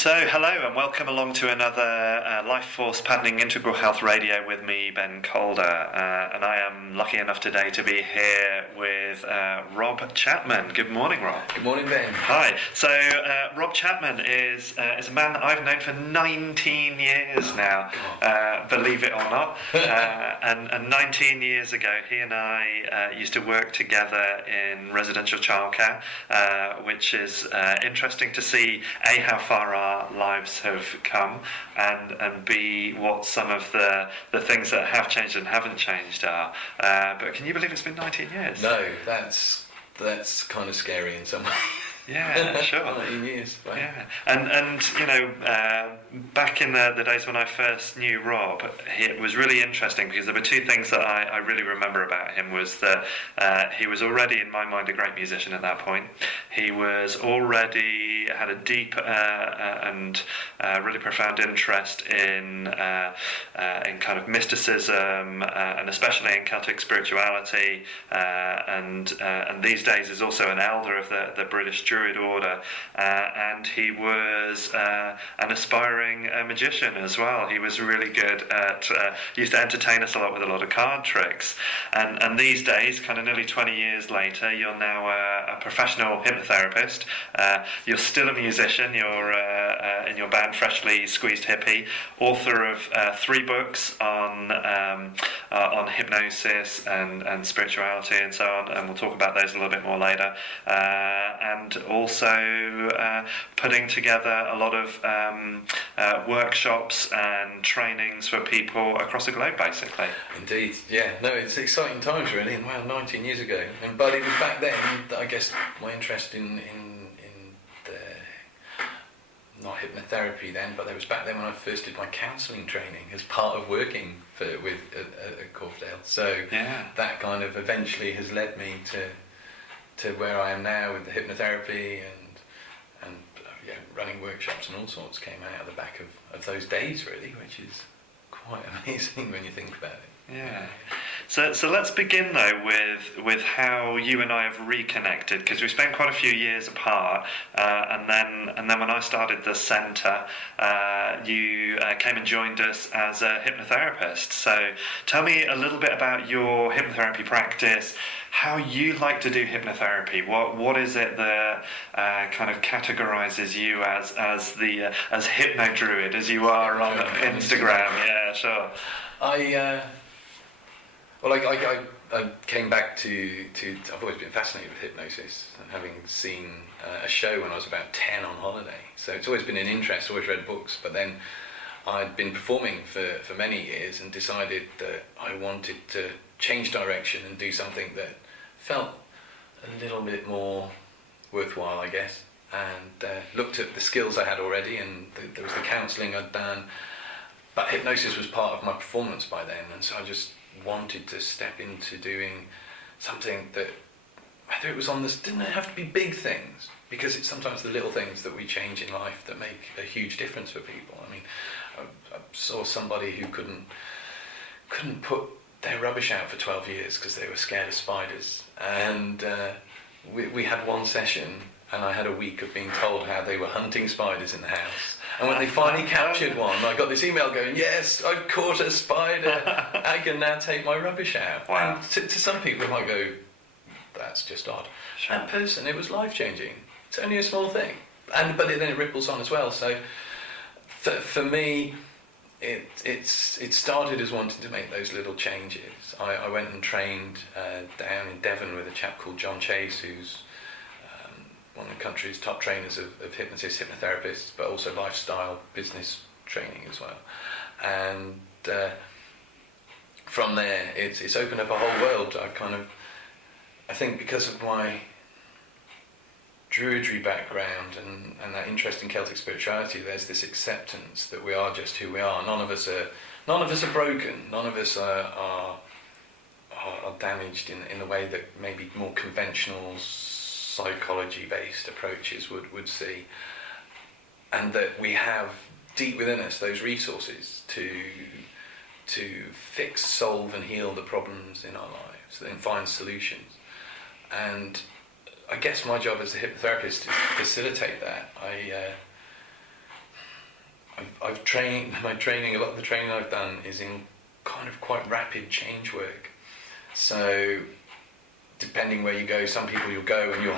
So, hello and welcome along to another Life Force Patterning Integral Health Radio with me, Ben Calder. And I am lucky enough today to be here with Rob Chapman. Good morning, Rob. Good morning, Ben. Hi. So, Rob Chapman is a man that I've known for 19 years now, believe it or not. And 19 years ago, he and I used to work together in residential childcare, which is interesting to see, A, how far our lives have come, and B, what some of the things that have changed and haven't changed are. But can you believe it's been 19 years? No, that's kind of scary in some way. Yeah, sure. 19 years. Wow. Yeah, and you know, back in the days when I first knew Rob, it was really interesting because there were two things that I really remember about him. Was that he was already, in my mind, a great musician at that point. He was already had a deep and really profound interest in kind of mysticism and especially in Celtic spirituality. And these days is also an elder of the British Druid order, and he was an aspiring magician as well. He was really good at used to entertain us a lot with a lot of card tricks, and these days, kind of nearly 20 years later, you're now a professional hypnotherapist. You're still a musician. You're in your band Freshly Squeezed Hippie, author of 3 books on hypnosis and spirituality and so on, and we'll talk about those a little bit more later, and also putting together a lot of workshops and trainings for people across the globe, basically. Indeed, yeah. No, it's exciting times, really, and wow, 19 years ago. But it was back then that I guess my interest in the, not hypnotherapy then, but it was back then when I first did my counselling training as part of working with Corfdale. So yeah, that kind of eventually has led me to where I am now with the hypnotherapy and running workshops and all sorts came out of the back of those days, really, which is quite amazing when you think about it. Yeah. So let's begin though with how you and I have reconnected, because we spent quite a few years apart, and then when I started the centre, you came and joined us as a hypnotherapist. So tell me a little bit about your hypnotherapy practice, how you like to do hypnotherapy. What is it that kind of categorises you as hypno druid as you are on Instagram? Yeah, sure. I came back to I've always been fascinated with hypnosis, and having seen a show when I was about 10 on holiday, so it's always been an interest, always read books, but then I'd been performing for many years and decided that I wanted to change direction and do something that felt a little bit more worthwhile, I guess, and looked at the skills I had already, and there was the counselling I'd done, but hypnosis was part of my performance by then, and so I just wanted to step into doing something that, whether it was on this, didn't have to be big things, because it's sometimes the little things that we change in life that make a huge difference for people. I mean, I saw somebody who couldn't put their rubbish out for 12 years because they were scared of spiders, and we had one session and I had a week of being told how they were hunting spiders in the house. And when they finally captured one, I got this email going, yes, I've caught a spider, I can now take my rubbish out. Wow. And to some people it might go, that's just odd. Sure. That person, it was life-changing. It's only a small thing. But then it ripples on as well. So for me, it started as wanting to make those little changes. I went and trained down in Devon with a chap called John Chase, who's one of the country's top trainers of hypnotists, hypnotherapists, but also lifestyle business training as well. And from there, it's opened up a whole world. I think because of my Druidry background and that interest in Celtic spirituality, there's this acceptance that we are just who we are. None of us are broken. None of us are damaged in the way that maybe more conventional psychology-based approaches would see, and that we have deep within us those resources to fix, solve and heal the problems in our lives and find solutions. And I guess my job as a hypnotherapist is to facilitate that. I've trained, a lot of the training I've done is in kind of quite rapid change work. So depending where you go, some people you'll go and you'll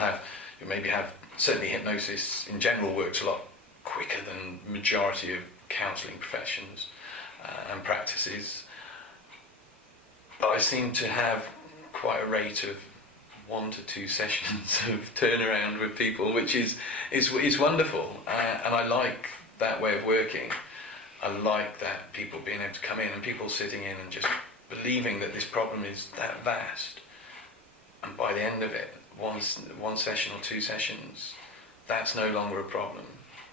maybe have, certainly hypnosis in general works a lot quicker than majority of counselling professions and practices. But I seem to have quite a rate of 1 to 2 sessions of turnaround with people, which is wonderful, and I like that way of working. I like that people being able to come in and people sitting in and just believing that this problem is that vast, and by the end of it, one session or 2 sessions, that's no longer a problem,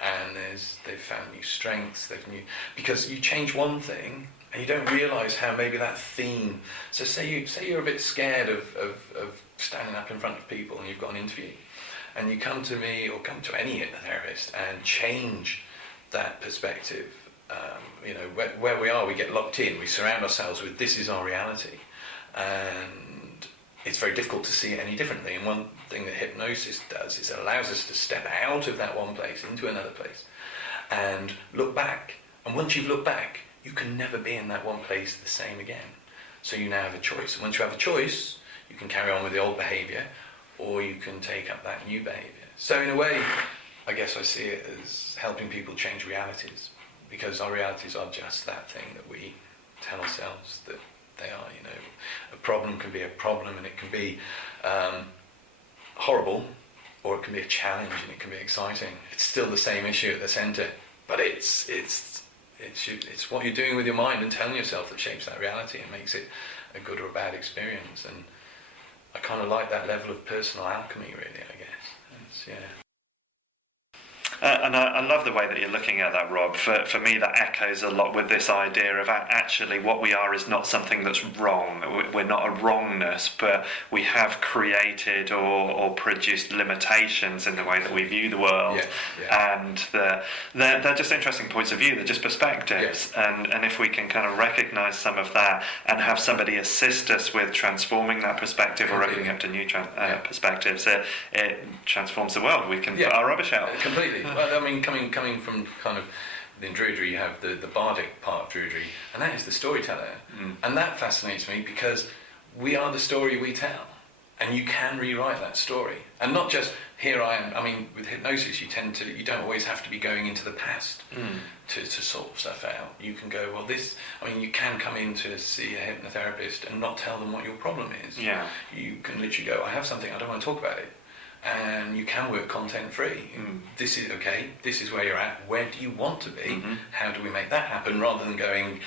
and they've found new strengths, because you change one thing and you don't realise how maybe that theme. So say you're a bit scared of standing up in front of people and you've got an interview, and you come to me or come to any hypnotherapist and change that perspective. Where we are, we get locked in, we surround ourselves with this is our reality, and it's very difficult to see it any differently. And one thing that hypnosis does is it allows us to step out of that one place into another place and look back, and once you've looked back, you can never be in that one place the same again. So you now have a choice, and once you have a choice, you can carry on with the old behaviour, or you can take up that new behaviour. So in a way, I guess I see it as helping people change realities, because our realities are just that thing that we tell ourselves that they are. A problem can be a problem, and it can be horrible, or it can be a challenge, and it can be exciting. It's still the same issue at the centre, but it's what you're doing with your mind and telling yourself that shapes that reality and makes it a good or a bad experience. And I kind of like that level of personal alchemy, really, I guess. And I love the way that you're looking at that, Rob. For me, that echoes a lot with this idea of actually what we are is not something that's wrong. We're not a wrongness, but we have created or produced limitations in the way that we view the world. And they're just interesting points of view, they're just perspectives. And if we can kind of recognise some of that and have somebody assist us with transforming that perspective or opening up to new perspectives, it transforms the world. We can put our rubbish out. Completely. Well, I mean, coming from kind of in Druidry, you have the bardic part of Druidry, and that is the storyteller. And that fascinates me because we are the story we tell, and you can rewrite that story. And not just, here I am. I mean, with hypnosis, you don't always have to be going into the past to sort stuff out. You can go, you can come in to see a hypnotherapist and not tell them what your problem is. You can literally go, I have something, I don't want to talk about it. And you can work content free. This is okay, this is where you're at, where do you want to be, how do we make that happen, rather than going,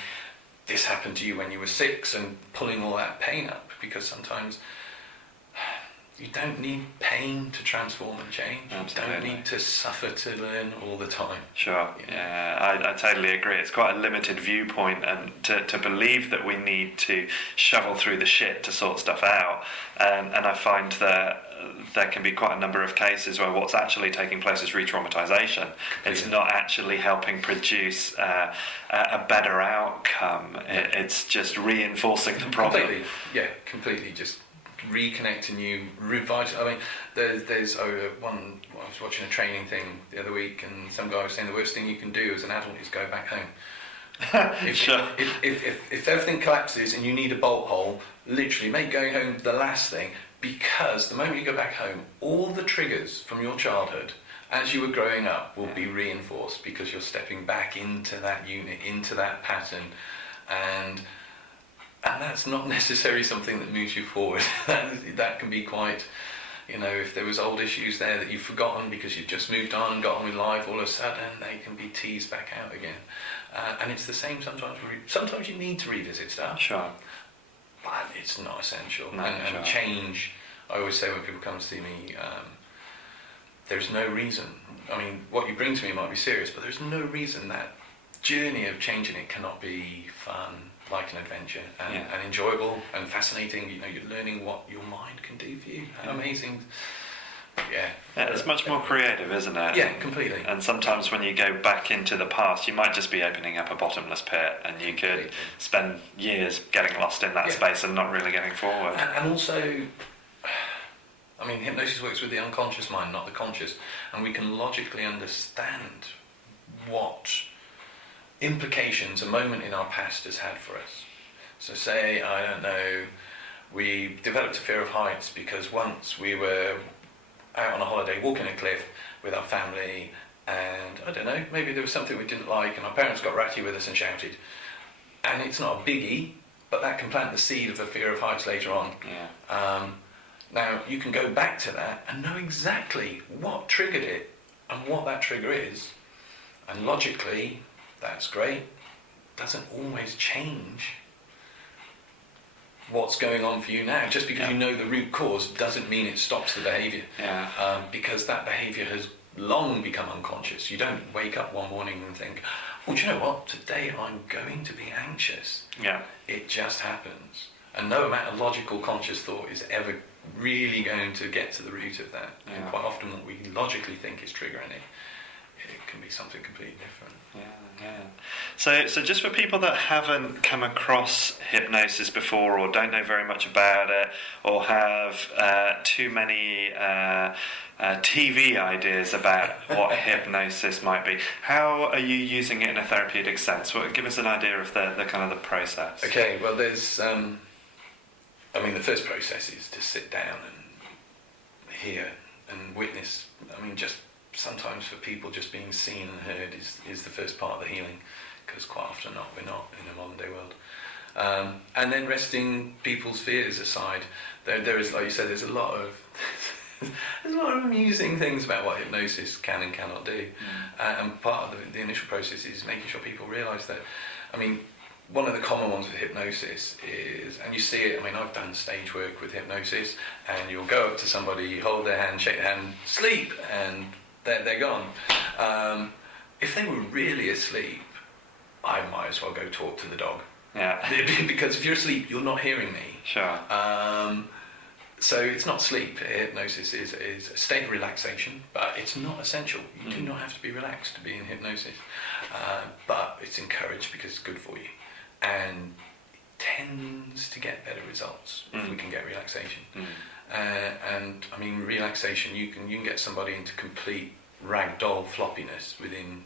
this happened to you when you were 6, and pulling all that pain up, because sometimes you don't need pain to transform and change. Absolutely. You don't need to suffer to learn all the time. Sure, I totally agree. It's quite a limited viewpoint, and to believe that we need to shovel through the shit to sort stuff out. And I find that there can be quite a number of cases where what's actually taking place is re-traumatization. It's not actually helping produce a better outcome. It's just reinforcing the problem. Completely just reconnecting you, revitalize. I mean, there's one. I was watching a training thing the other week, and some guy was saying the worst thing you can do as an adult is go back home. If everything collapses and you need a bolt hole, literally make going home the last thing, because the moment you go back home, all the triggers from your childhood as you were growing up will be reinforced, because you're stepping back into that unit, into that pattern, and that's not necessarily something that moves you forward. That can be quite, if there was old issues there that you've forgotten because you've just moved on, got on with life, all of a sudden they can be teased back out again. And it's the same sometimes. Sometimes you need to revisit stuff. Sure. But it's not essential. No, and change, I always say when people come to see me, there's no reason. I mean, what you bring to me might be serious, but there's no reason that journey of changing it cannot be fun, like an adventure, and enjoyable and fascinating. You're learning what your mind can do for you. And amazing. It's much more creative, isn't it? Yeah, completely. And sometimes when you go back into the past, you might just be opening up a bottomless pit, and you could spend years getting lost in that space and not really getting forward. And also, I mean, hypnosis works with the unconscious mind, not the conscious, and we can logically understand what implications a moment in our past has had for us. So say, I don't know, we developed a fear of heights because once we were out on a holiday walking a cliff with our family, and I don't know, maybe there was something we didn't like and our parents got ratty with us and shouted. And it's not a biggie, but that can plant the seed of a fear of heights later on. Yeah. Now, you can go back to that and know exactly what triggered it and what that trigger is. And logically, that's great. Doesn't always change what's going on for you now. Just because you know the root cause doesn't mean it stops the behaviour. Yeah. Because that behaviour has long become unconscious. You don't wake up one morning and think, well, do you know what? Today I'm going to be anxious. Yeah. It just happens. And no amount of logical conscious thought is ever really going to get to the root of that. Yeah. And quite often what we logically think is triggering it, it can be something completely different. Yeah. So just for people that haven't come across hypnosis before or don't know very much about it or have too many TV ideas about what hypnosis might be, how are you using it in a therapeutic sense? Well, give us an idea of the kind of the process. Okay, well there's, the first process is to sit down and hear and witness. Just sometimes for people just being seen and heard is the first part of the healing, because quite often we're not in a modern day world. And then resting people's fears aside, there is, like you said, there's a lot of amusing things about what hypnosis can and cannot do. And part of the initial process is making sure people realise that, one of the common ones with hypnosis is, and you see it, I've done stage work with hypnosis, and you'll go up to somebody, you hold their hand, shake their hand, sleep, and they're gone. If they were really asleep, I might as well go talk to the dog. Yeah. Because if you're asleep, you're not hearing me. Sure. So it's not sleep. Hypnosis is a state of relaxation, but it's not essential. You do not have to be relaxed to be in hypnosis. But it's encouraged because it's good for you. And tends to get better results if we can get relaxation. And relaxation, you can get somebody into complete ragdoll floppiness within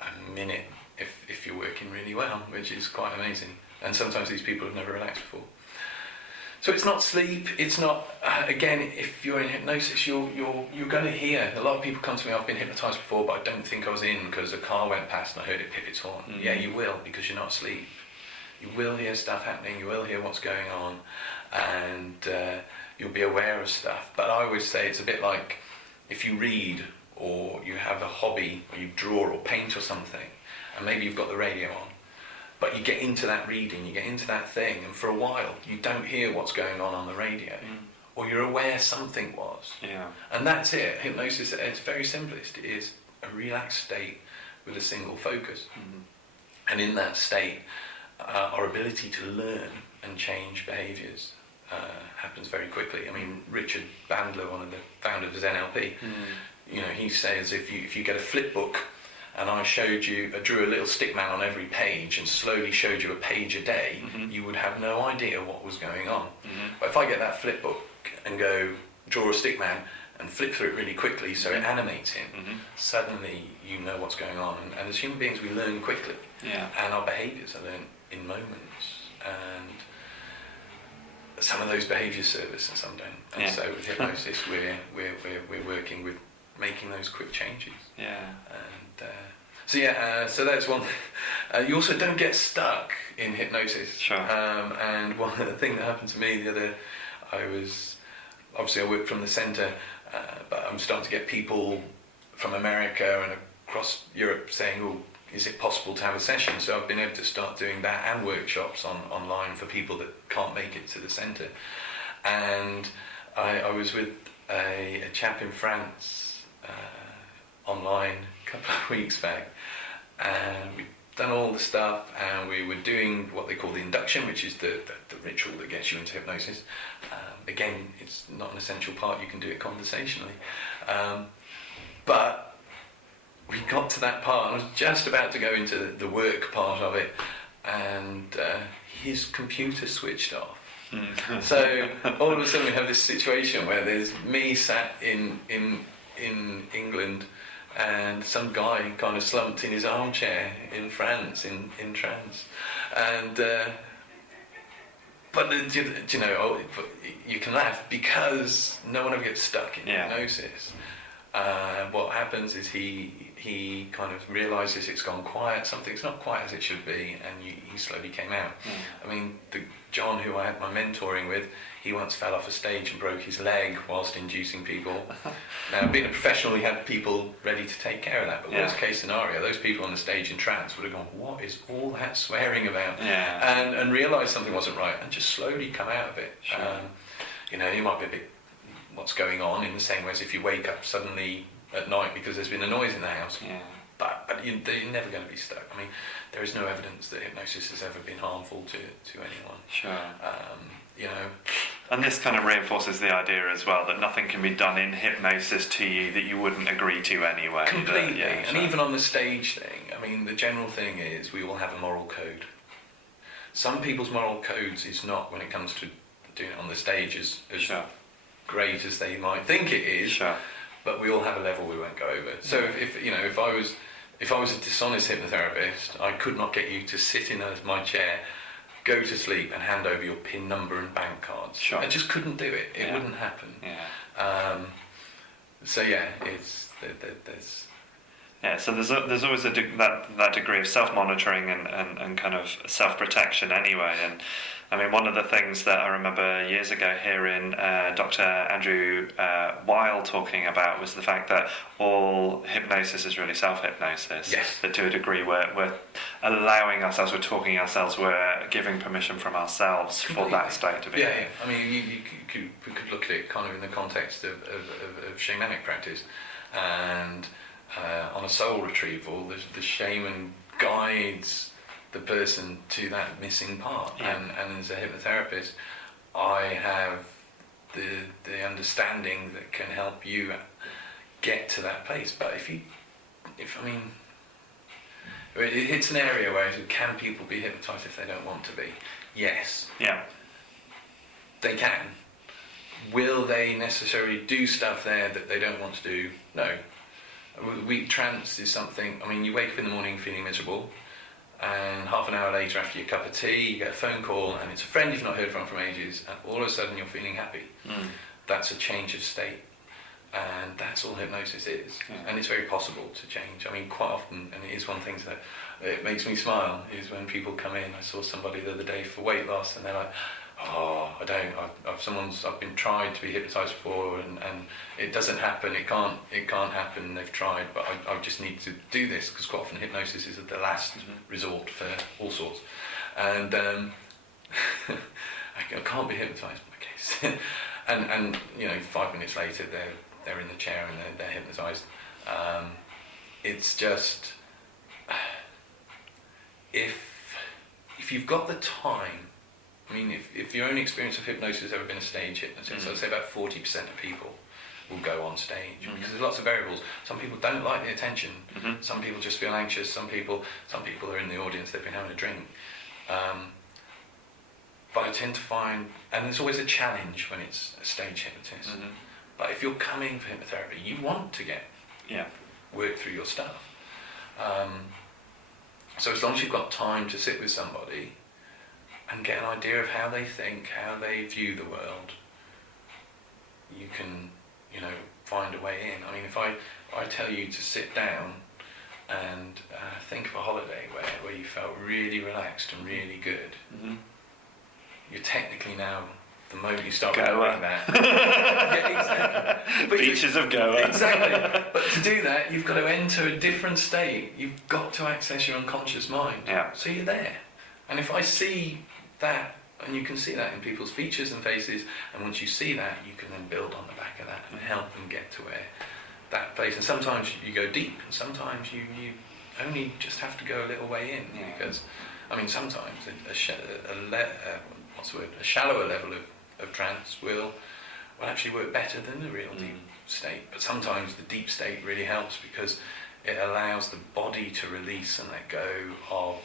a minute if you're working really well, which is quite amazing. And sometimes these people have never relaxed before. So it's not sleep. It's not. Again, if you're in hypnosis, you're going to hear. A lot of people come to me. I've been hypnotised before, but I don't think I was in because a car went past and I heard it pip its horn. Yeah, you will, because you're not asleep. You will hear stuff happening. You will hear what's going on, and you'll be aware of stuff. But I always say it's a bit like if you read or you have a hobby, or you draw or paint or something, and maybe you've got the radio on. But you get into that reading, you get into that thing, and for a while you don't hear what's going on the radio, or you're aware something was. Yeah. And that's it. Hypnosis, at its very simplest, is a relaxed state with a single focus. And in that state, our ability to learn and change behaviours happens very quickly. Richard Bandler, one of the founders of NLP, he says if you get a flip book, and I drew a little stick man on every page and slowly showed you a page a day, you would have no idea what was going on. But if I get that flip book and go draw a stick man and flip through it really quickly so it animates him, suddenly you know what's going on. And as human beings, we learn quickly. Yeah. And our behaviours are learned in moments. And some of those behaviours serve us and some don't. And so with hypnosis, we're working with making those quick changes. Yeah. And so that's one. You also don't get stuck in hypnosis. Sure. And one of the things that happened to me I work from the centre, but I'm starting to get people from America and across Europe saying, "Oh, is it possible to have a session?" So I've been able to start doing that and workshops online for people that can't make it to the centre. And I was with a chap in France online a couple of weeks back, and we'd done all the stuff, and we were doing what they call the induction, which is the ritual that gets you into hypnosis. Again, it's not an essential part, you can do it conversationally. But we got to that part, and I was just about to go into the work part of it, and his computer switched off. So all of a sudden we have this situation where there's me sat in England, and some guy kind of slumped in his armchair in France in trance, and but you know, you can laugh because no one ever gets stuck in hypnosis. What happens is he kind of realises it's gone quiet, something's not quite as it should be, and he slowly came out. I mean, John, who I had my mentoring with, he once fell off a stage and broke his leg whilst inducing people. Now, being a professional, he had people ready to take care of that, but worst case scenario, those people on the stage in trance would have gone, what is all that swearing about? And realised something wasn't right, and just slowly come out of it. Sure. You know, you might be a bit, what's going on, in the same way as if you wake up suddenly at night because there's been a noise in the house. But they're never going to be stuck. I mean, there is no evidence that hypnosis has ever been harmful to anyone. Sure. You know. And this kind of reinforces the idea as well that nothing can be done in hypnosis to you that you wouldn't agree to anyway. Completely. And even on the stage thing, I mean, the general thing is we all have a moral code. Some people's moral codes is not, when it comes to doing it on the stage, as great as they might think it is. But we all have a level we won't go over. So if I was a dishonest hypnotherapist, I could not get you to sit in my chair, go to sleep, and hand over your PIN number and bank cards. I just couldn't do it. It wouldn't happen. So it's there's. Yeah, so there's always that degree of self-monitoring and kind of self-protection anyway. And I mean, one of the things that I remember years ago hearing Dr. Andrew Weil talking about was the fact that all hypnosis is really self-hypnosis. Yes. That to a degree we're allowing ourselves, we're talking ourselves, we're giving permission from ourselves for that state to be. Yeah. I mean, we could look at it kind of in the context of shamanic practice, and on a soul retrieval, the shaman guides the person to that missing part, and as a hypnotherapist, I have the understanding that can help you get to that place. But I mean, it hits an area where can people be hypnotised if they don't want to be? Yes. They can. Will they necessarily do stuff there that they don't want to do? No. Trance is something, I mean, you wake up in the morning feeling miserable, and half an hour later after your cup of tea you get a phone call and it's a friend you've not heard from ages, and all of a sudden you're feeling happy. That's a change of state, and that's all hypnosis is. And it's very possible to change. I mean, quite often, and it is one thing that it makes me smile, is when people come in. I saw somebody the other day for weight loss, and they're like, I've been tried to be hypnotised before, and it doesn't happen. It can't happen. They've tried, but I just need to do this, because quite often hypnosis is the last resort for all sorts. And I can't be hypnotised in my case. and you know, 5 minutes later they're in the chair and they're hypnotised. It's just, if you've got the time. I mean, if your own experience of hypnosis has ever been a stage hypnotist, I'd say about 40% of people will go on stage, because there's lots of variables. Some people don't like the attention. Some people just feel anxious. Some people are in the audience, they've been having a drink. But I tend to find, and there's always a challenge when it's a stage hypnotist. But if you're coming for hypnotherapy, you want to get work through your stuff. So as long as you've got time to sit with somebody and get an idea of how they think, how they view the world, you can, you know, find a way in. I mean, if I tell you to sit down and think of a holiday where you felt really relaxed and really good, you're technically now, the moment you start remembering that. Exactly. Beaches of Goa. Exactly. But to do that, you've got to enter a different state. You've got to access your unconscious mind. So you're there. And if I see that, and you can see that in people's features and faces, and once you see that, you can then build on the back of that and help them get to where that place. And sometimes you go deep, and sometimes you only just have to go a little way in, because, I mean, sometimes a shallower level of trance will actually work better than the real deep state. But sometimes the deep state really helps, because it allows the body to release and let go of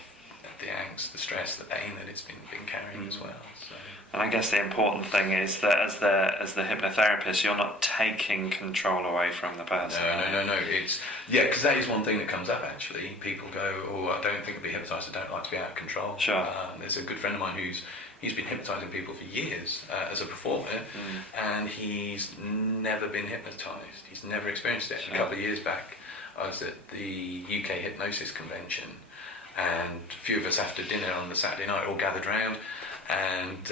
the angst, the stress, the pain that it's been carrying as well. So. And I guess the important thing is that as the hypnotherapist, you're not taking control away from the person. No. It's because that is one thing that comes up actually. People go, "Oh, I don't think I'd be hypnotised. I don't like to be out of control." Sure. There's a good friend of mine he's been hypnotising people for years as a performer, and he's never been hypnotised. He's never experienced it. Sure. A couple of years back, I was at the UK Hypnosis Convention, and a few of us after dinner on the Saturday night all gathered round. And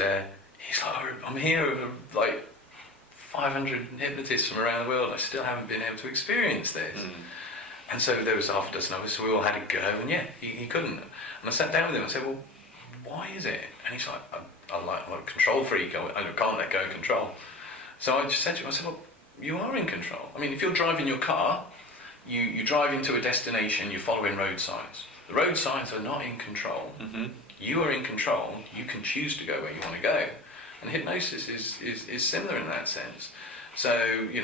he's like, I'm here with like 500 hypnotists from around the world. I still haven't been able to experience this. And so there was half a dozen of us, so we all had a go, and he couldn't. And I sat down with him and I said, well, why is it? And he's like, I'm a control freak. I can't let go of control. So I just said to him, I said, well, you are in control. I mean, if you're driving your car, you drive into a destination, you're following road signs. The road signs are not in control. You are in control. You can choose to go where you want to go, and hypnosis is similar in that sense. So in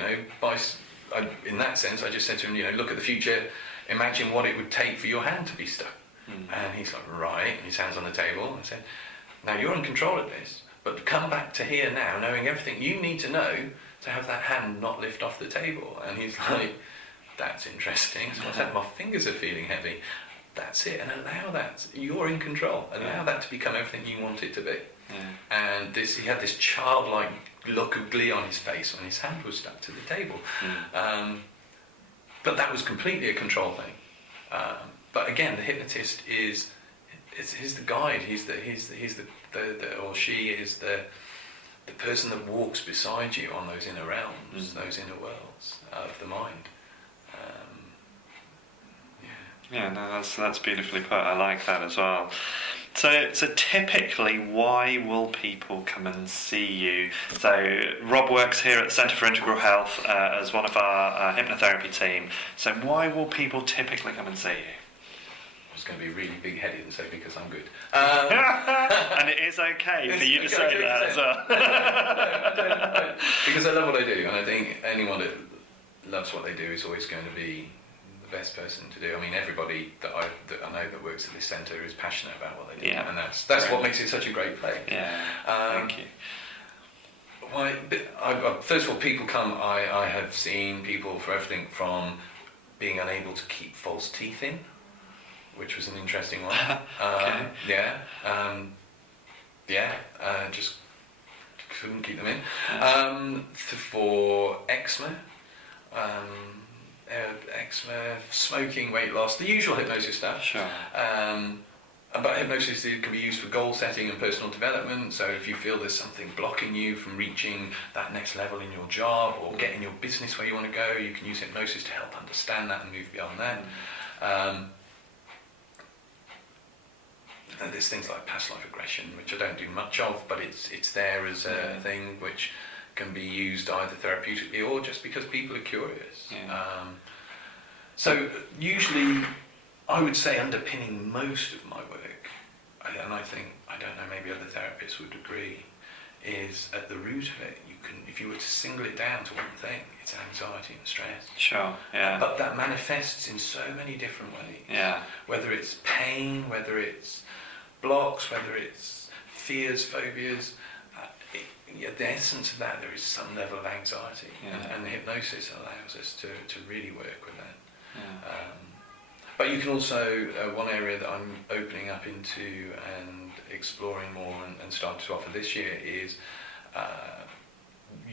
that sense, I just said to him, look at the future. Imagine what it would take for your hand to be stuck. And he's like, right. And his hand's on the table. I said, now you're in control of this, but come back to here now, knowing everything you need to know to have that hand not lift off the table. And he's like, that's interesting. So I said, my fingers are feeling heavy. That's it, and allow that. You're in control. Allow that to become everything you want it to be. And he had this childlike look of glee on his face when his hand was stuck to the table. But that was completely a control thing. But again, the hypnotist is the guide. He's the or she is the person that walks beside you on those inner realms, those inner worlds of the mind. Yeah, no, that's beautifully put. I like that as well. So typically, why will people come and see you? So Rob works here at the Centre for Integral Health as one of our hypnotherapy team. So why will people typically come and see you? I was going to be really big-headed and say because I'm good. And it is okay for you to say that as well. No, because I love what I do, and I think anyone that loves what they do is always going to be best person to do. I mean, everybody that I know that works at this centre is passionate about what they do, and that's what makes it such a great place. Thank you. First of all, people come. I have seen people for everything from being unable to keep false teeth in, which was an interesting one. Just couldn't keep them in. For eczema. Eczema, smoking, weight loss, the usual hypnosis stuff. Sure. But hypnosis can be used for goal setting and personal development. So if you feel there's something blocking you from reaching that next level in your job or getting your business where you want to go, you can use hypnosis to help understand that and move beyond that. There's things like past life regression, which I don't do much of, but it's there as a thing which can be used either therapeutically or just because people are curious. So usually, I would say underpinning most of my work, and I think, I don't know, maybe other therapists would agree, is at the root of it, if you were to single it down to one thing, it's anxiety and stress. Sure, yeah. But that manifests in so many different ways. Yeah. Whether it's pain, whether it's blocks, whether it's fears, phobias, the essence of that, there is some level of anxiety, and hypnosis allows us to really work with that. But you can also, one area that I'm opening up into and exploring more and starting to offer this year is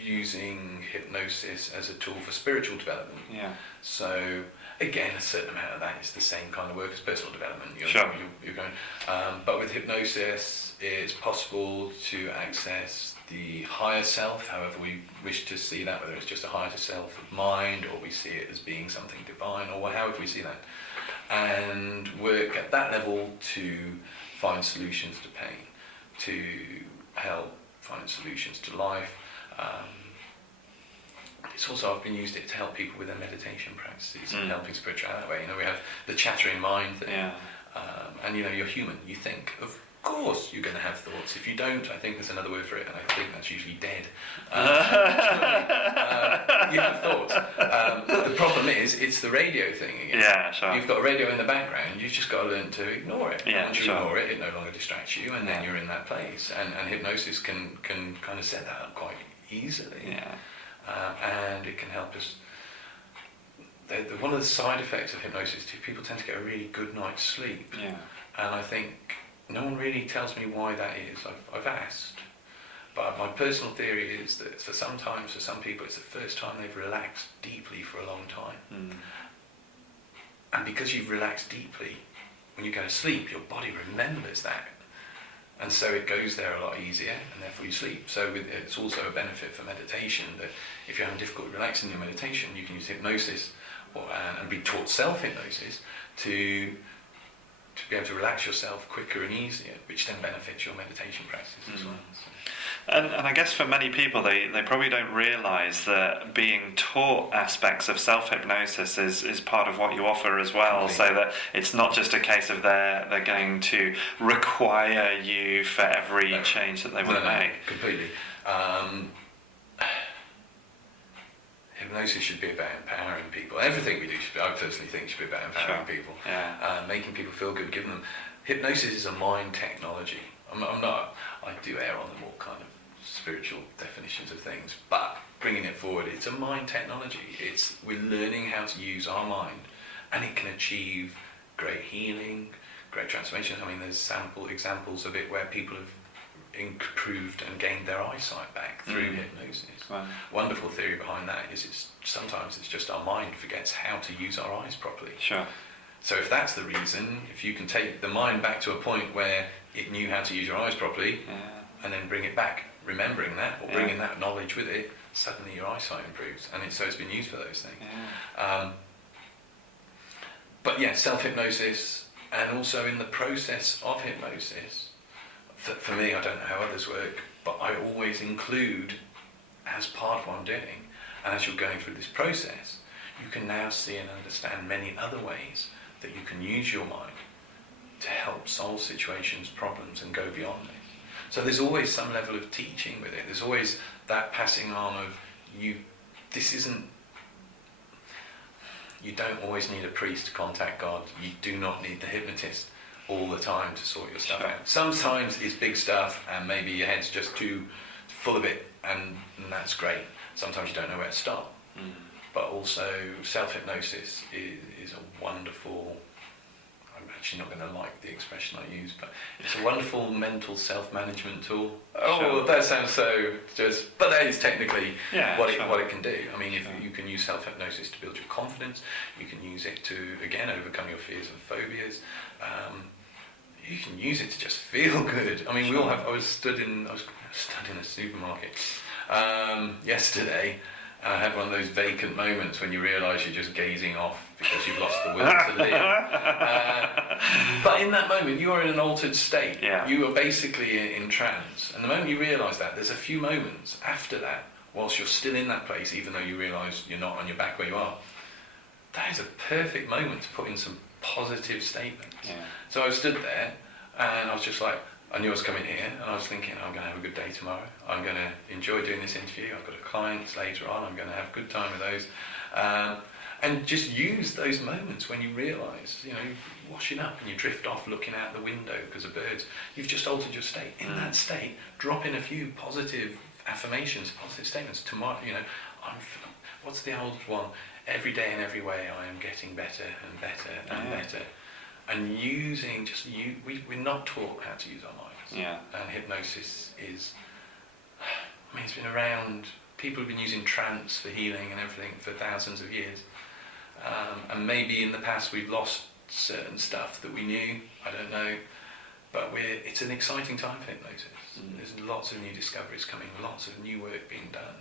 using hypnosis as a tool for spiritual development. So again, a certain amount of that is the same kind of work as personal development. You're going, but with hypnosis, it's possible to access the higher self, however we wish to see that, whether it's just a higher self of mind or we see it as being something divine, or however we see that, and work at that level to find solutions to pain, to help find solutions to life. It's also, I've been used it to help people with their meditation practices and helping spirituality that way. We have the chattering mind thing, and you're human. You think of Of course you're going to have thoughts. If you don't, I think there's another word for it, and I think that's usually dead. You have thoughts. The problem is, it's the radio thing again. Yeah, sure. You've got a radio in the background, you've just got to learn to ignore it. Yeah, Once you sure. ignore it, it no longer distracts you, and then you're in that place. And hypnosis can kind of set that up quite easily. Yeah. And it can help us. One of the side effects of hypnosis is people tend to get a really good night's sleep. Yeah. And I think no one really tells me why that is. I've asked. But my personal theory is that for some people, it's the first time they've relaxed deeply for a long time. Mm. And because you've relaxed deeply, when you go to sleep, your body remembers that. And so it goes there a lot easier, and therefore you sleep. So it's also a benefit for meditation that if you're having difficulty relaxing in your meditation, you can use hypnosis and be taught self-hypnosis to be able to relax yourself quicker and easier, which then benefits your meditation practice as well. So. And I guess for many people, they probably don't realise that being taught aspects of self-hypnosis is part of what you offer as well, Completely. so that it's not just a case of they're going to require you for every change that they want to make. Completely. Hypnosis should be about empowering people. Everything we do, I personally think, should be about empowering people. Yeah. Making people feel good, giving them... Hypnosis is a mind technology. I'm not... I do err on the more kind of spiritual definitions of things, but bringing it forward, it's a mind technology. We're learning how to use our mind, and it can achieve great healing, great transformation. I mean, there's examples of it where people have improved and gained their eyesight back through hypnosis. Wow. Wonderful theory behind that is sometimes it's just our mind forgets how to use our eyes properly. Sure. So if that's the reason, if you can take the mind back to a point where it knew how to use your eyes properly, and then bring it back, remembering that, or bringing that knowledge with it, suddenly your eyesight improves, and so it's been used for those things. Yeah. But yeah, self-hypnosis, and also in the process of hypnosis, for me, I don't know how others work, but I always include, as part of what I'm doing, and as you're going through this process, you can now see and understand many other ways that you can use your mind to help solve situations, problems, and go beyond it. So there's always some level of teaching with it. There's always that passing on of you. You don't always need a priest to contact God. You do not need the hypnotist all the time to sort your stuff out. Sometimes it's big stuff, and maybe your head's just too full of it, and that's great. Sometimes you don't know where to start. But also self-hypnosis is a wonderful... I'm actually not going to like the expression I use, but it's a wonderful mental self-management tool. Sure. That sounds so just... But that is technically what sure. it can do. I mean, if you can use self-hypnosis to build your confidence, you can use it to, again, overcome your fears and phobias. You can use it to just feel good. I mean, we all have... I was stood in a supermarket yesterday, and I had one of those vacant moments when you realise you're just gazing off because you've lost the will to live. But in that moment, you are in an altered state. Yeah. You are basically in trance. And the moment you realise that, there's a few moments after that, whilst you're still in that place, even though you realise you're not on your back where you are, that is a perfect moment to put in some positive statements. Yeah. So I stood there, and I was just like, I knew I was coming here, and I was thinking, I'm going to have a good day tomorrow. I'm going to enjoy doing this interview. I've got clients later on. I'm going to have a good time with those. And just use those moments when you realise, you're washing up and you drift off looking out the window because of birds. You've just altered your state. In that state, drop in a few positive affirmations, positive statements. Tomorrow, what's the old one? Every day and every way I am getting better and better and better. And we're not taught how to use our minds. Yeah. And hypnosis is, it's been around, people have been using trance for healing and everything for thousands of years. And maybe in the past we've lost certain stuff that we knew, I don't know. But it's an exciting time for hypnosis. There's lots of new discoveries coming, lots of new work being done.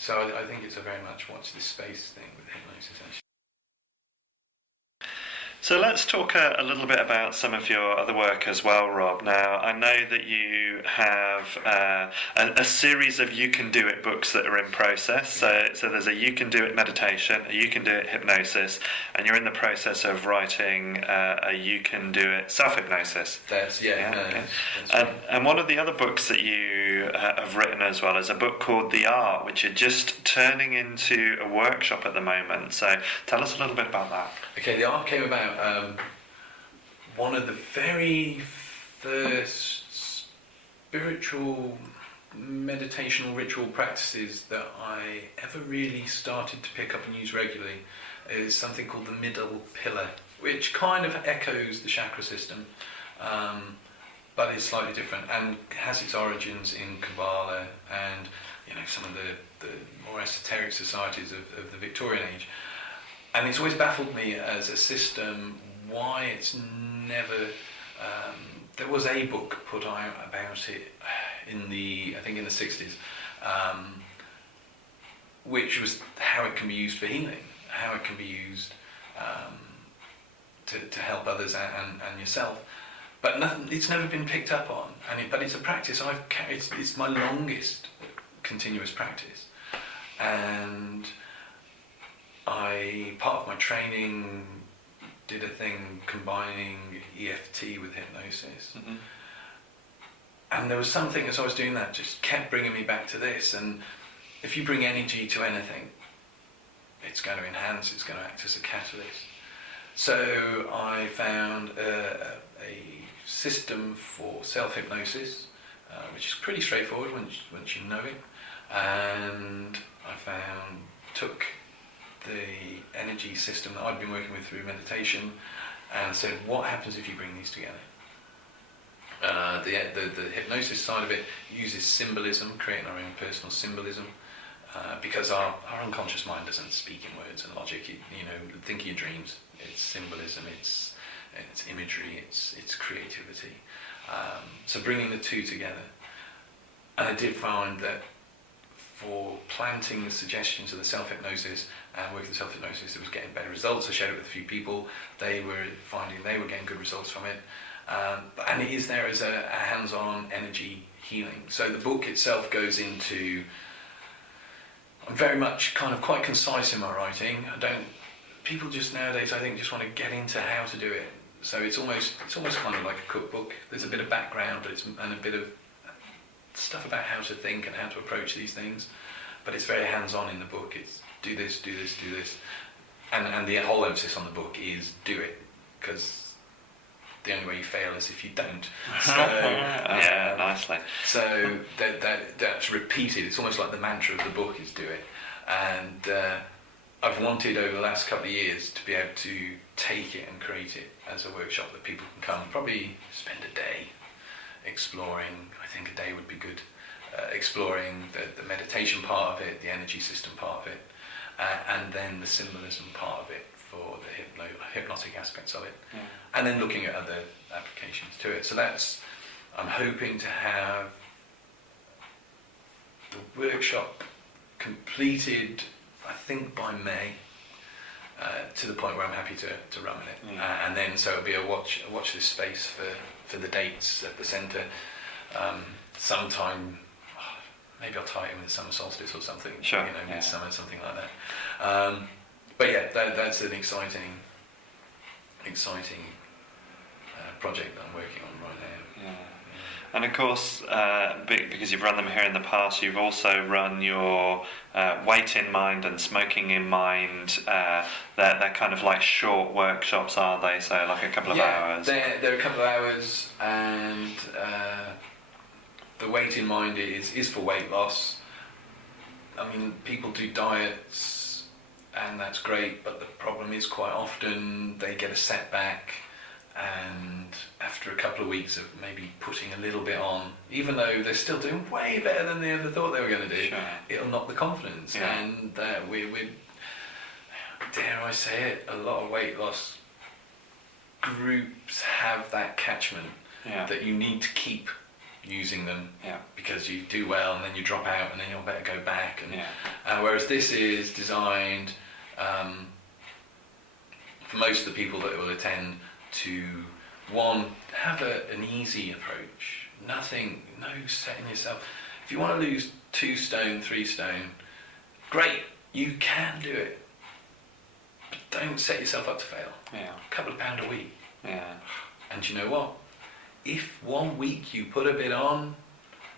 So I think it's a very much watch this space thing with hypnosis, actually. So let's talk a little bit about some of your other work as well, Rob. Now, I know that you have a series of You Can Do It books that are in process. So there's a You Can Do It meditation, a You Can Do It hypnosis, and you're in the process of writing a You Can Do It self-hypnosis. That's Okay. that's right. And one of the other books that you have written as well is a book called The Art, which you're just turning into a workshop at the moment. So tell us a little bit about that. Okay, The Art came about one of the very first spiritual meditational ritual practices that I ever really started to pick up and use regularly is something called the middle pillar, which kind of echoes the chakra system, but is slightly different and has its origins in Kabbalah and some of the more esoteric societies of the Victorian age. And it's always baffled me as a system why it's never. There was a book put out about it in the 60s, which was how it can be used for healing, how it can be used to help others and yourself. But it's never been picked up on. But it's a practice it's my longest continuous practice, and part of my training did a thing combining EFT with hypnosis. Mm-hmm. And there was something as I was doing that just kept bringing me back to this. And if you bring energy to anything, it's going to enhance, it's going to act as a catalyst. So I found a system for self-hypnosis, which is pretty straightforward once you know it. And I took the energy system that I'd been working with through meditation and said, what happens if you bring these together? The hypnosis side of it uses symbolism, creating our own personal symbolism, because our unconscious mind doesn't speak in words and logic. Think of your dreams. It's symbolism, it's imagery, it's creativity. So bringing the two together. And I did find that for planting the suggestions of the self-hypnosis and working the self-hypnosis, it was getting better results. I shared it with a few people. They were finding they were getting good results from it. And it is there as a hands-on energy healing. So the book itself goes into... I'm very much kind of quite concise in my writing. People just nowadays, I think, just want to get into how to do it. So it's almost kind of like a cookbook. There's a bit of background, and a bit of stuff about how to think and how to approach these things, but it's very hands-on in the book. It's do this, do this, do this, and the whole emphasis on the book is do it, because the only way you fail is if you don't. So, yeah, nicely. So that's repeated. It's almost like the mantra of the book is do it, and I've wanted over the last couple of years to be able to take it and create it as a workshop that people can come, probably spend a day exploring. I think a day would be good, exploring the meditation part of it, the energy system part of it, and then the symbolism part of it for the hypnotic aspects of it, and then looking at other applications to it. So I'm hoping to have the workshop completed, I think, by May, to the point where I'm happy to run with it. And then so it'll be a watch this space for the dates at the centre. Sometime, maybe I'll tie it in with the summer solstice or something. Sure. Midsummer, something like that. But yeah, that's an exciting project that I'm working on right now. Yeah. And of course, because you've run them here in the past, you've also run your Weight in Mind and Smoking in Mind. They're kind of like short workshops, are they? So like a couple of hours. They're a couple of hours, and the Weight in Mind is for weight loss. I mean, people do diets, and that's great, but the problem is quite often they get a setback. And after a couple of weeks of maybe putting a little bit on, even though they're still doing way better than they ever thought they were going to do, it'll knock the confidence. Yeah. And we dare I say it, a lot of weight loss groups have that catchment that you need to keep using them because you do well and then you drop out and then you'll better go back. And whereas this is designed... for most of the people that will attend to, one, have an easy approach. Nothing, no setting yourself. If you want to lose 2 stone, 3 stone, great, you can do it. But don't set yourself up to fail. Yeah. A couple of pound a week. Yeah. And you know what? If 1 week you put a bit on,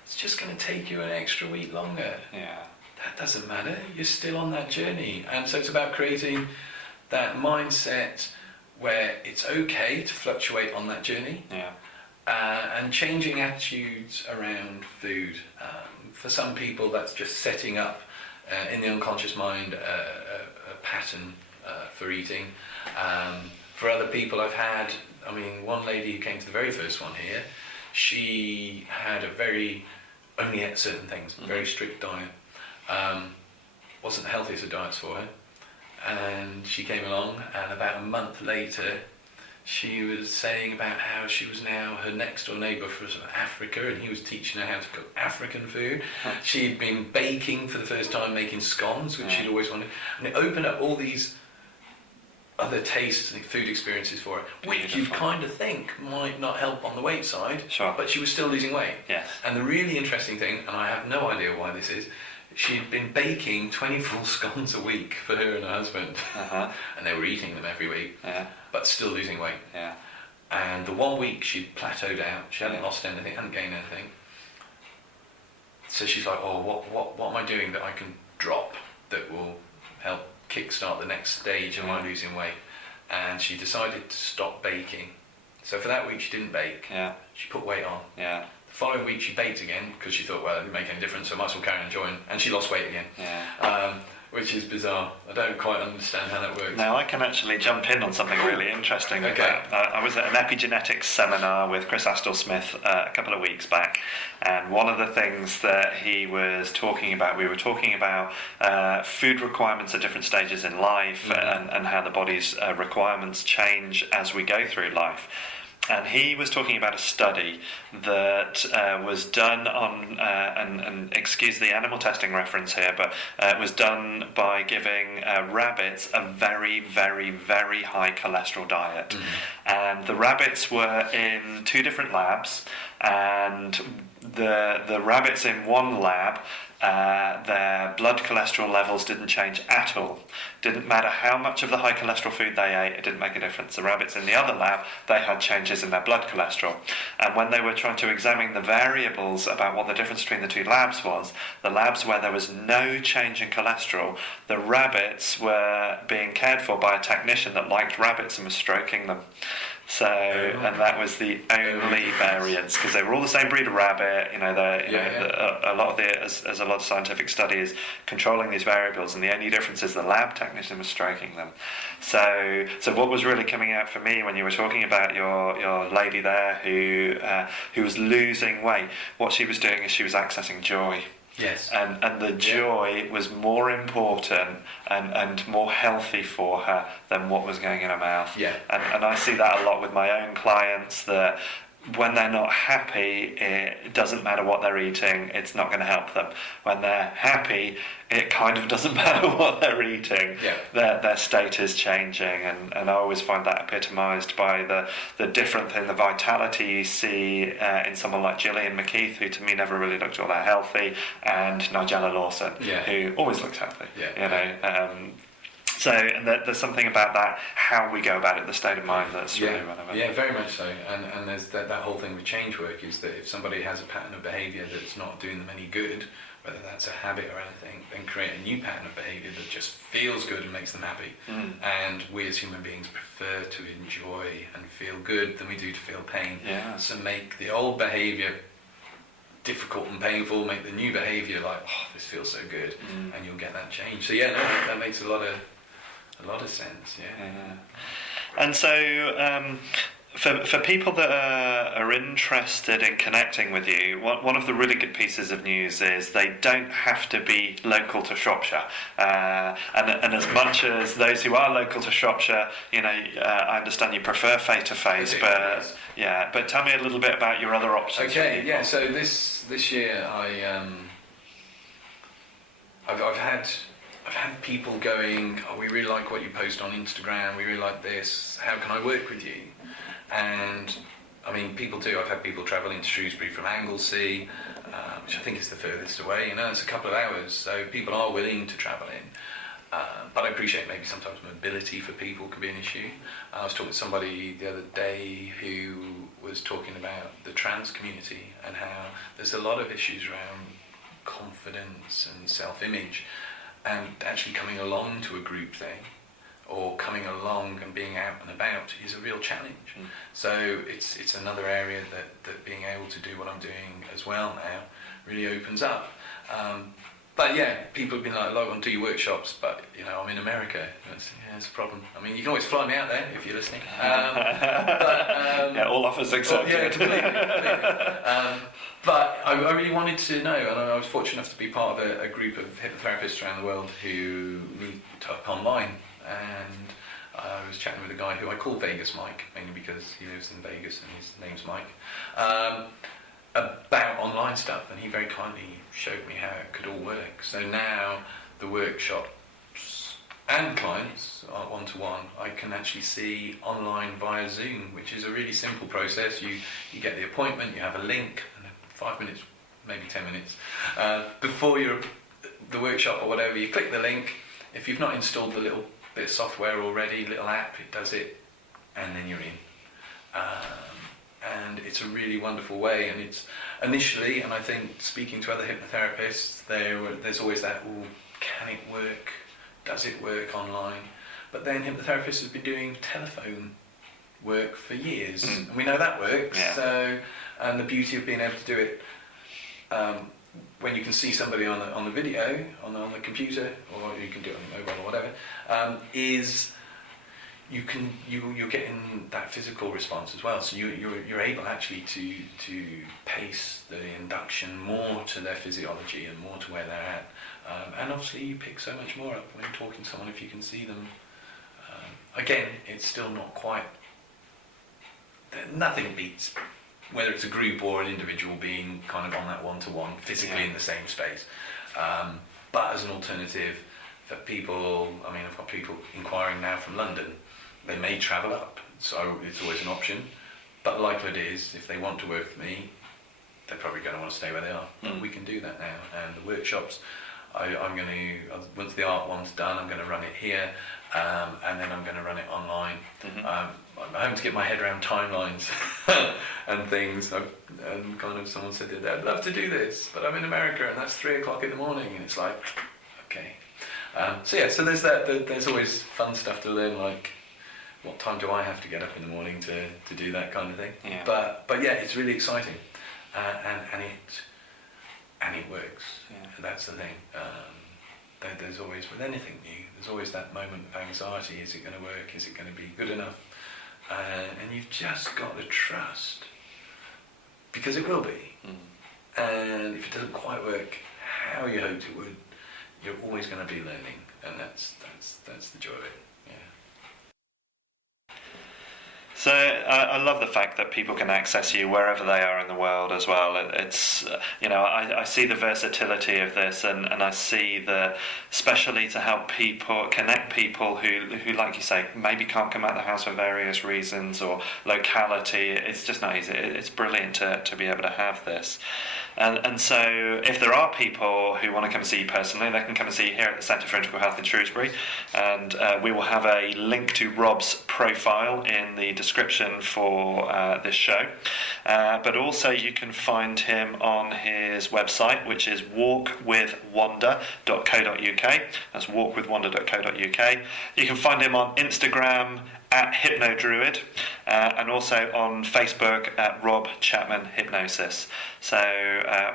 it's just going to take you an extra week longer. Yeah. That doesn't matter. You're still on that journey. And so it's about creating that mindset where it's okay to fluctuate on that journey. Yeah. And changing attitudes around food. For some people, that's just setting up in the unconscious mind a pattern for eating. For other people, I've had, one lady who came to the very first one here, she had only ate certain things, very strict diet. Wasn't the healthiest of diets for her. And she came along, and about a month later, she was saying about how she was now, her next door neighbour from Africa, and he was teaching her how to cook African food. She'd been baking for the first time, making scones, which she'd always wanted. And it opened up all these other tastes and food experiences for her, which you'd kind of think might not help on the weight side, Sure. but she was still losing weight. Yes. And the really interesting thing, and I have no idea why this is, she'd been baking 20 full scones a week for her and her husband, and they were eating them every week, but still losing weight. Yeah. And the 1 week she'd plateaued out, she hadn't lost anything, hadn't gained anything. So she's like, oh, what am I doing that I can drop that will help kickstart the next stage of my losing weight? And she decided to stop baking. So for that week she didn't bake. Yeah. She put weight on. Yeah. The following week she baked again because she thought, well, it didn't make any difference, so I might as well carry on enjoying. And she lost weight again. Yeah. Which is bizarre. I don't quite understand how that works. Now I can actually jump in on something really interesting. Okay. I was at an epigenetics seminar with Chris Astle-Smith a couple of weeks back, and one of the things that he was talking about, we were talking about food requirements at different stages in life, and how the body's requirements change as we go through life. And he was talking about a study that was done on, and excuse the animal testing reference here, but it was done by giving rabbits a very, very, very high cholesterol diet. And the rabbits were in 2 different labs, and the rabbits in one lab, their blood cholesterol levels didn't change at all. Didn't matter how much of the high cholesterol food they ate, it didn't make a difference. The rabbits in the other lab, they had changes in their blood cholesterol. And when they were trying to examine the variables about what the difference between the 2 labs was, the labs where there was no change in cholesterol, the rabbits were being cared for by a technician that liked rabbits and was stroking them. So, and that was the only variance, because they were all the same breed of rabbit. A lot of as a lot of scientific studies controlling these variables, and the only difference is the lab technician was stroking them. So what was really coming out for me when you were talking about your lady there who was losing weight, what she was doing is she was accessing joy. Yes. And the joy was more important and more healthy for her than what was going in her mouth. Yeah. And I see that a lot with my own clients, that when they're not happy, it doesn't matter what they're eating, it's not going to help them. When they're happy, it kind of doesn't matter what they're eating. Yeah. Their state is changing, and I always find that epitomised by the different thing, the vitality you see in someone like Gillian McKeith, who to me never really looked all that healthy, and Nigella Lawson, who always looks healthy. So there's something about that, how we go about it, the state of mind, that's really relevant. Yeah, very much so. And there's that whole thing with change work, is that if somebody has a pattern of behaviour that's not doing them any good, whether that's a habit or anything, then create a new pattern of behaviour that just feels good and makes them happy. And we as human beings prefer to enjoy and feel good than we do to feel pain. Yeah. So make the old behaviour difficult and painful, make the new behaviour like, oh, this feels so good, and you'll get that change. So that makes a lot of sense. Yeah. And so for people that are interested in connecting with you, one of the really good pieces of news is they don't have to be local to Shropshire. And as much as those who are local to Shropshire, I understand you prefer face-to-face, but tell me a little bit about your other options. Okay, yeah. So this year I've I've had people going, oh, we really like what you post on Instagram, we really like this, how can I work with you? And I mean, people do. I've had people travel into Shrewsbury from Anglesey, which I think is the furthest away. You know, it's a couple of hours, so people are willing to travel in. But I appreciate maybe sometimes mobility for people can be an issue. I was talking to somebody the other day who was talking about the trans community and how there's a lot of issues around confidence and self-image, and actually coming along to a group thing or coming along and being out and about is a real challenge. So it's another area that being able to do what I'm doing as well now really opens up. But yeah, people have been like, I want to do your workshops, but you know, I'm in America. It's a problem. I mean, you can always fly me out there if you're listening. Yeah, all offers accepted. Yeah, completely. But I really wanted to know, and I was fortunate enough to be part of a group of hypnotherapists around the world who meet up online. And I was chatting with a guy who I call Vegas Mike, mainly because he lives in Vegas and his name's Mike, about online stuff, and he very kindly showed me how it could all work. So now the workshops and clients are one-to-one. I can actually see online via Zoom, which is a really simple process. You get the appointment, you have a link, and 5 minutes, maybe 10 minutes, before the workshop or whatever, you click the link. If you've not installed the little bit of software already, little app, it does it, and then you're in. And it's a really wonderful way, and it's initially, and I think speaking to other hypnotherapists, there's always that, can it work? Does it work online? But then hypnotherapists have been doing telephone work for years, and we know that works. Yeah. So, and the beauty of being able to do it when you can see somebody on the video, on the computer, or you can do it on your mobile or whatever, is you're getting that physical response as well. So you're able actually to pace the induction more to their physiology and more to where they're at. And obviously you pick so much more up when talking to someone if you can see them. Again, it's still not quite, nothing beats whether it's a group or an individual being kind of on that one-to-one, physically in the same space. But as an alternative for people, I mean, I've got people inquiring now from London. They may travel up, so it's always an option. But the likelihood is, if they want to work with me, they're probably going to want to stay where they are. But we can do that now. And the workshops, I'm going to, once the art one's done, I'm going to run it here, and then I'm going to run it online. I'm having to get my head around timelines and things. And kind of someone said the other day, I'd love to do this, but I'm in America and that's 3 o'clock in the morning, and it's like, okay. So there's that. There's always fun stuff to learn, like what time do I have to get up in the morning to do that kind of thing. Yeah. But yeah, it's really exciting, and it works. Yeah. And that's the thing. There's always, with anything new, there's always that moment of anxiety. Is it going to work? Is it going to be good enough? And you've just got to trust, because it will be. And if it doesn't quite work how you hoped it would, you're always going to be learning, and that's the joy of it. So I love the fact that people can access you wherever they are in the world as well. It's I see the versatility of this, and I see the, especially to help people, connect people who like you say, maybe can't come out of the house for various reasons or locality. It's just not easy. It's brilliant to be able to have this. And so if there are people who want to come and see you personally, they can come and see you here at the Centre for Integral Health in Shrewsbury, and we will have a link to Rob's profile in the description for this show. But also you can find him on his website, which is walkwithwonder.co.uk. That's walkwithwonder.co.uk. You can find him on Instagram at HypnoDruid, and also on Facebook at Rob Chapman Hypnosis. So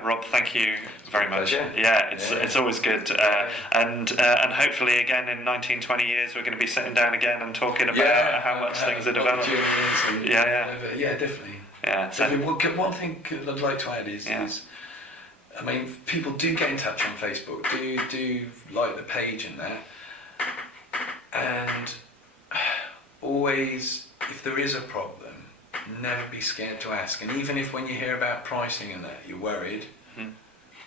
Rob, thank you very much. Yeah, it's always good, and hopefully again in 19-20 years we're going to be sitting down again and talking about how much things are developing. Yeah, definitely. Yeah. So one thing I'd like to add is I mean, people do get in touch on Facebook, do like the page and that, and always, if there is a problem, never be scared to ask. And even if when you hear about pricing and that, you're worried,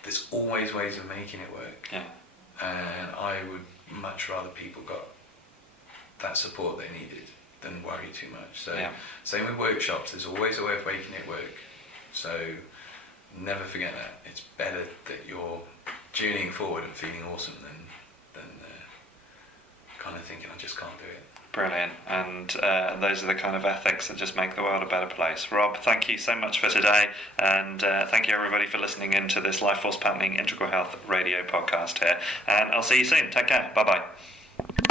there's always ways of making it work. Yeah. and I would much rather people got that support they needed than worry too much. So same with workshops, there's always a way of making it work. So never forget that. It's better that you're journeying forward and feeling awesome than kind of thinking I just can't do it. Brilliant. And those are the kind of ethics that just make the world a better place. Rob, thank you so much for today, and thank you everybody for listening in to this Life Force Patterning Integral Health radio podcast here, and I'll see you soon. Take care. Bye bye.